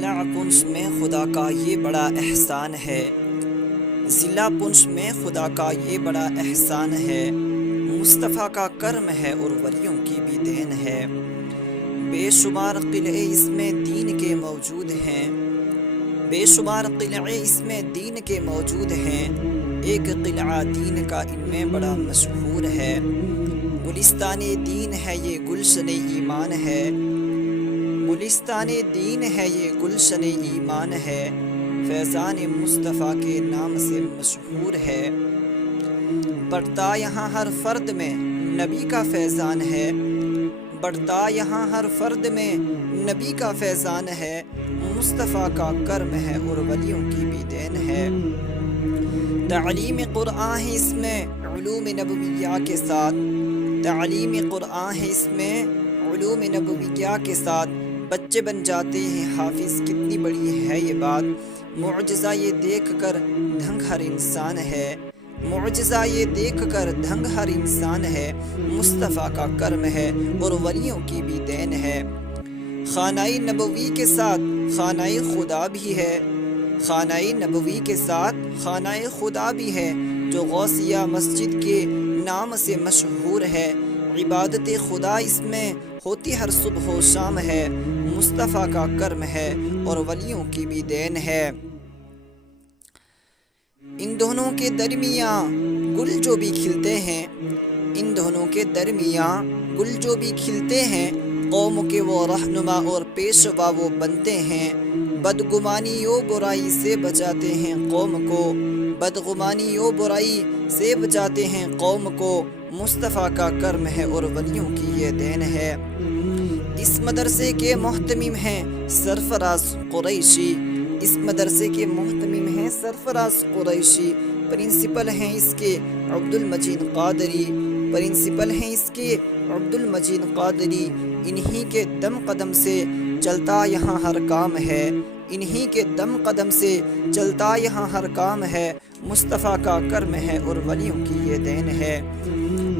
ضلع پونچھ میں خدا کا یہ بڑا احسان ہے، ضلع پونچھ میں خدا کا یہ بڑا احسان ہے، مصطفیٰ کا کرم ہے اور ولیوں کی بھی دین ہے۔ بے شمار قلعے اس میں دین کے موجود ہیں، بے شمار قلعے اس میں دین کے موجود ہیں، ایک قلعہ دین کا ان میں بڑا مشہور ہے۔ گلستان دین ہے یہ گلشن ایمان ہے، گلستان دین ہے یہ گلشن ایمان ہے، فیضان مصطفیٰ کے نام سے مشہور ہے۔ بڑھتا یہاں ہر فرد میں نبی کا فیضان ہے، بڑھتا یہاں ہر فرد میں نبی کا فیضان ہے، مصطفیٰ کا کرم ہے اور ولیوں کی بھی دین ہے۔ تعلیم قرآن ہے اس میں علوم نبویہ کے ساتھ، تعلیم قرآن ہے اس میں علوم نبویہ کے ساتھ، بچے بن جاتے ہیں حافظ، کتنی بڑی ہے یہ بات۔ معجزہ یہ دیکھ کر دھنگ ہر انسان ہے، معجزہ یہ دیکھ کر دھنگ ہر انسان ہے، مصطفیٰ کا کرم ہے اور ولیوں کی بھی دین ہے۔ خانہ نبوی کے ساتھ خانہ خدا بھی ہے، خانہ نبوی کے ساتھ خانہ خدا بھی ہے، جو غوثیہ مسجد کے نام سے مشہور ہے۔ عبادت خدا اس میں ہوتی ہر صبح و شام ہے، مصطفیٰ کا کرم ہے اور ولیوں کی بھی دین ہے۔ ان دونوں کے درمیان گل جو بھی کھلتے ہیں، ان دونوں کے درمیان گل جو بھی کھلتے ہیں، قوم کے وہ رہنما اور پیشوا وہ بنتے ہیں، بدگمانی و برائی سے بچاتے ہیں قوم کو، بدگمانی و برائی سے بچاتے ہیں قوم کو، مصطفیٰ کا کرم ہے اور ولیوں کی یہ دین ہے۔ اس مدرسے کے محتمم ہیں سرفراز قریشی، اس مدرسے کے محتمم ہیں سرفراز قریشی، پرنسپل ہیں اس کے عبد المجید قادری، پرنسپل ہیں اس کے عبد المجید قادری، انہی کے دم قدم سے چلتا یہاں ہر کام ہے، انہی کے دم قدم سے چلتا یہاں ہر کام ہے، مصطفیٰ کا کرم ہے اور ولیوں کی یہ دین ہے۔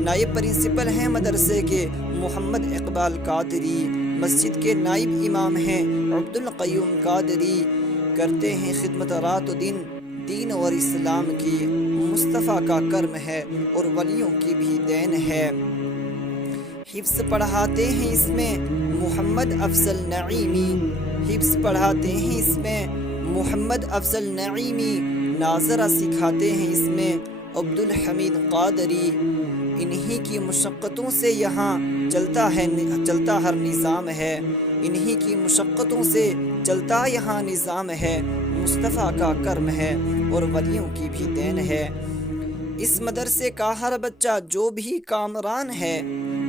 نائب پرنسپل ہیں مدرسے کے محمد اقبال قادری، مسجد کے نائب امام ہیں عبد القیوم قادری، کرتے ہیں خدمت رات و دن دین اور اسلام کی، مصطفیٰ کا کرم ہے اور ولیوں کی بھی دین ہے۔ حفظ پڑھاتے ہیں اس میں محمد افضل نعیمی، حفظ پڑھاتے ہیں اس میں محمد افضل نعیمی، ناظرہ سکھاتے ہیں اس میں عبد الحمید قادری، انہی کی مشقتوں سے یہاں چلتا ہر نظام ہے، انہی کی مشقتوں سے چلتا یہاں نظام ہے، مصطفیٰ کا کرم ہے اور ولیوں کی بھی دین ہے۔ اس مدرسے کا ہر بچہ جو بھی کامران ہے،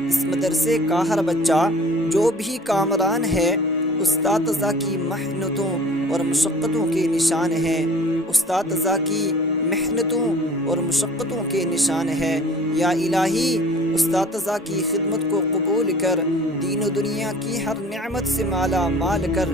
اس مدرسے کا ہر بچہ جو بھی کامران ہے، اساتذہ کی محنتوں اور مشقتوں کے نشان ہے، اساتذہ کی محنتوں اور مشقتوں کے نشان ہے۔ یا الہی اساتذہ کی خدمت کو قبول کر، دین و دنیا کی ہر نعمت سے مالا مال کر،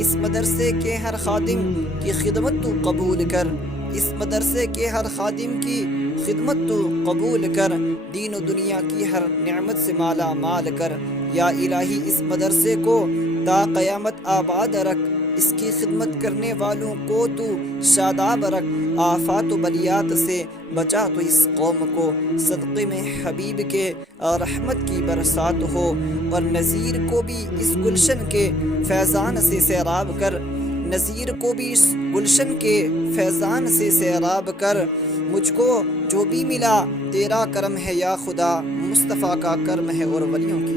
اس مدرسے کے ہر خادم کی خدمت تو قبول کر، اس مدرسے کے ہر خادم کی خدمت تو قبول کر، دین و دنیا کی ہر نعمت سے مالا مال کر۔ یا الہی اس مدرسے کو تا قیامت آباد رکھ، اس کی خدمت کرنے والوں کو تو شاداب رکھ، آفات و بلیات سے بچا تو اس قوم کو، صدقے میں حبیب کے رحمت کی برسات ہو، اور نذیر کو بھی اس گلشن کے فیضان سے سیراب کر، نذیر کو بھی اس گلشن کے فیضان سے سیراب کر۔ مجھ کو جو بھی ملا تیرا کرم ہے یا خدا، مصطفیٰ کا کرم ہے اور ولیوں کی